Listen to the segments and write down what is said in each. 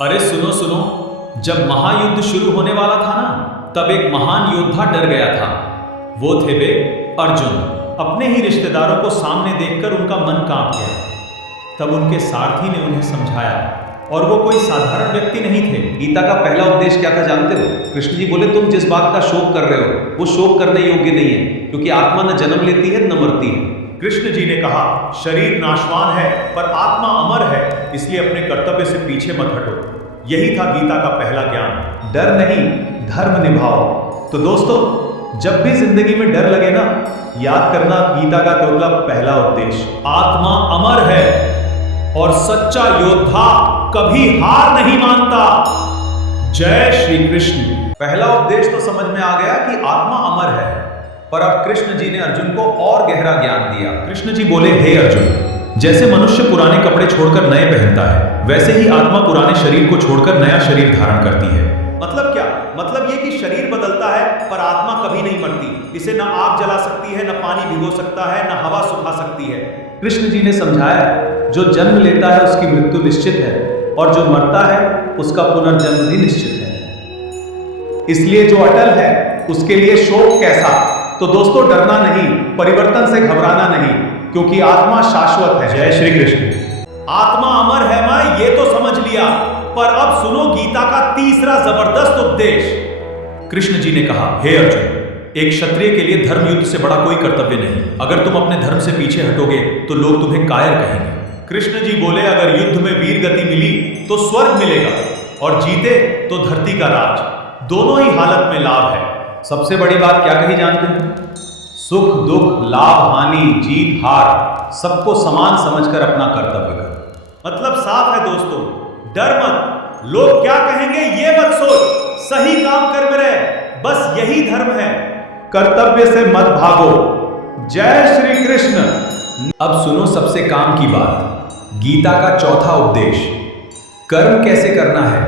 अरे सुनो सुनो, जब महायुद्ध शुरू होने वाला था ना, तब एक महान योद्धा डर गया था। वो थे वे अर्जुन। अपने ही रिश्तेदारों को सामने देखकर उनका मन कांप गया। तब उनके सारथी ने उन्हें समझाया, और वो कोई साधारण व्यक्ति नहीं थे। गीता का पहला उपदेश क्या था जानते हो? कृष्ण जी बोले, तुम जिस बात का शोक कर रहे हो वो शोक करने योग्य नहीं है, क्योंकि आत्मा न जन्म लेती है न मरती है। कृष्ण जी ने कहा, शरीर नाशवान है पर आत्मा अमर है, इसलिए अपने कर्तव्य से पीछे मत हटो। यही था गीता का पहला ज्ञान। डर नहीं, धर्म निभाओ। तो दोस्तों, जब भी जिंदगी में डर लगे ना, याद करना गीता का केवल पहला उपदेश। आत्मा अमर है और सच्चा योद्धा कभी हार नहीं मानता। जय श्री कृष्ण। पहला उपदेश तो समझ में आ गया कि आत्मा अमर है, पर अब कृष्ण जी ने अर्जुन को और गहरा ज्ञान दिया। कृष्ण जी बोले, हे अर्जुन, जैसे मनुष्य पुराने कपड़े छोड़कर नए पहनता है, वैसे ही आत्मा पुराने शरीर को छोड़कर नया शरीर धारण करती है। मतलब क्या? मतलब ये कि शरीर बदलता है पर आत्मा कभी नहीं मरती। इसे न आग जला सकती है, न पानी भिगो सकता है, न हवा सुखा सकती है। कृष्ण जी ने समझाया, जो जन्म लेता है उसकी मृत्यु निश्चित है, और जो मरता है उसका पुनर्जन्म भी निश्चित है। इसलिए जो अटल है उसके लिए शोक कैसा? तो दोस्तों, डरना नहीं, परिवर्तन से घबराना नहीं, क्योंकि आत्मा शाश्वत है। जय श्री कृष्ण। आत्मा अमर है, मैं ये तो समझ लिया, पर अब सुनो गीता का तीसरा जबरदस्त उपदेश। कृष्ण जी ने कहा, हे अर्जुन, एक क्षत्रिय के लिए धर्म युद्ध से बड़ा कोई कर्तव्य नहीं। अगर तुम अपने धर्म से पीछे हटोगे तो लोग तुम्हें कायर कहेंगे। कृष्ण जी बोले, अगर युद्ध में वीर गति मिली तो स्वर्ग मिलेगा, और जीते तो धरती का राज। दोनों ही हालत में लाभ है। सबसे बड़ी बात क्या कही जानते हैं? सुख दुख, लाभ हानि, जीत हार, सबको समान समझकर अपना कर्तव्य करो। मतलब साफ है दोस्तों, डर मत, लोग क्या कहेंगे ये मत सोच, सही काम कर में रहे, बस यही धर्म है। कर्तव्य से मत भागो। जय श्री कृष्ण। अब सुनो सबसे काम की बात, गीता का चौथा उपदेश। कर्म कैसे करना है?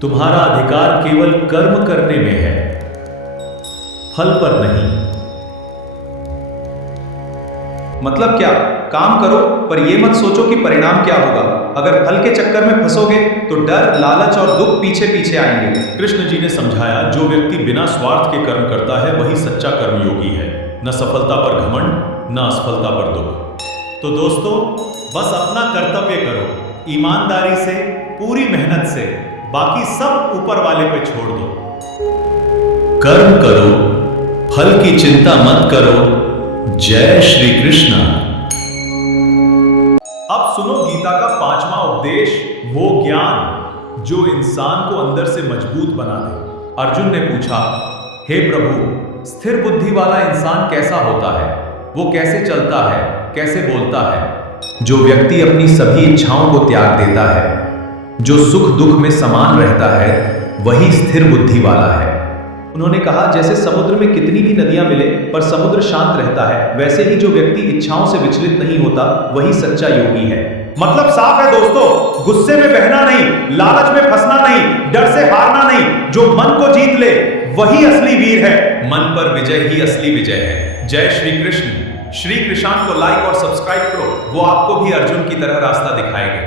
तुम्हारा अधिकार केवल कर्म करने में है, फल पर नहीं। मतलब क्या? काम करो, पर यह मत सोचो कि परिणाम क्या होगा। अगर फल के चक्कर में फंसोगे तो डर, लालच और दुख पीछे पीछे आएंगे। कृष्ण जी ने समझाया, जो व्यक्ति बिना स्वार्थ के कर्म करता है वही सच्चा कर्मयोगी है। न सफलता पर घमंड, न असफलता पर दुख। तो दोस्तों, बस अपना कर्तव्य करो, ईमानदारी से, पूरी मेहनत से, बाकी सब ऊपर वाले पे छोड़ दो। कर्म करो, फल की चिंता मत करो। जय श्री कृष्ण। अब सुनो गीता का पांचवा उपदेश, वो ज्ञान जो इंसान को अंदर से मजबूत बना दे। अर्जुन ने पूछा, हे प्रभु, स्थिर बुद्धि वाला इंसान कैसा होता है? वो कैसे चलता है, कैसे बोलता है? जो व्यक्ति अपनी सभी इच्छाओं को त्याग देता है, जो सुख दुख में समान रहता है, वही स्थिर बुद्धि वाला है। उन्होंने कहा, जैसे समुद्र में कितनी भी नदियां मिले पर समुद्र शांत रहता है, वैसे ही जो व्यक्ति इच्छाओं से विचलित नहीं होता वही सच्चा योगी है। मतलब साफ है दोस्तों, गुस्से में बहना नहीं, लालच में फंसना नहीं, डर से हारना नहीं, जो मन को जीत ले वही असली वीर है। मन पर विजय ही असली विजय है। जय श्री कृष्ण। श्री कृष्ण को लाइक और सब्सक्राइब करो, वो आपको भी अर्जुन की तरह रास्ता दिखाएंगे।